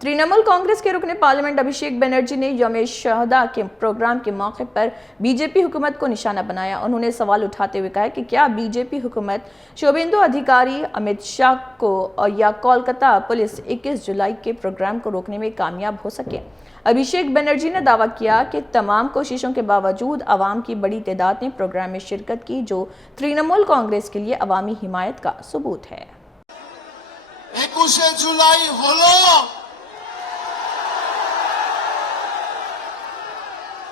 तृणमूल कांग्रेस के रुकने पार्लियामेंट अभिषेक बनर्जी ने यौम शहदा के प्रोग्राम के मौके पर बीजेपी हुकूमत को निशाना बनाया। उन्होंने सवाल उठाते हुए कहा कि क्या बीजेपी हुकूमत शुभेंदु अधिकारी, अमित शाह को या कोलकाता पुलिस 21 जुलाई के प्रोग्राम को रोकने में कामयाब हो सके। अभिषेक बनर्जी ने दावा किया कि तमाम कोशिशों के बावजूद अवाम की बड़ी तादाद ने प्रोग्राम में शिरकत की, जो तृणमूल कांग्रेस के लिए अवामी हिमायत का सबूत है। 21 जुलाई हलो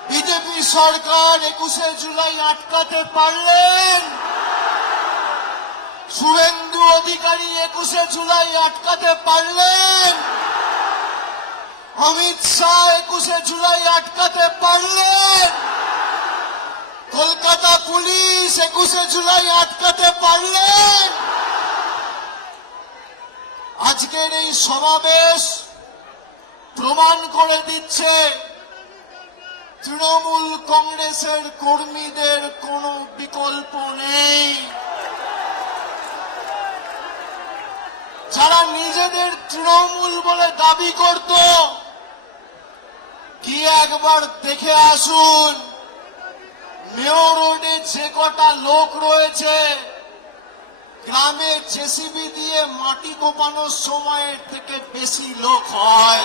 বিজেপি সরকার 21 জুলাই আটকাতে পারলেন, শুভেন্দু অধিকারী 21 জুলাই আটকাতে পারলেন, অমিত শাহ 21 জুলাই আটকাতে পারলেন, কলকাতা পুলিশ 21 জুলাই আটকাতে পারলেন। আজকের এই সমাবেশ প্রমাণ করে দিচ্ছে তৃণমূল কংগ্রেসের কর্মীদের কোনো বিকল্প নেই। যারা নিজেদের তৃণমূল বলে দাবি করত, গিয়ে একবার দেখে আসুন মেয়র রোডে যে কটা লোক রয়েছে, গ্রামে জেসিবি দিয়ে মাটি কোপানোর সময়ের থেকে বেশি লোক হয়।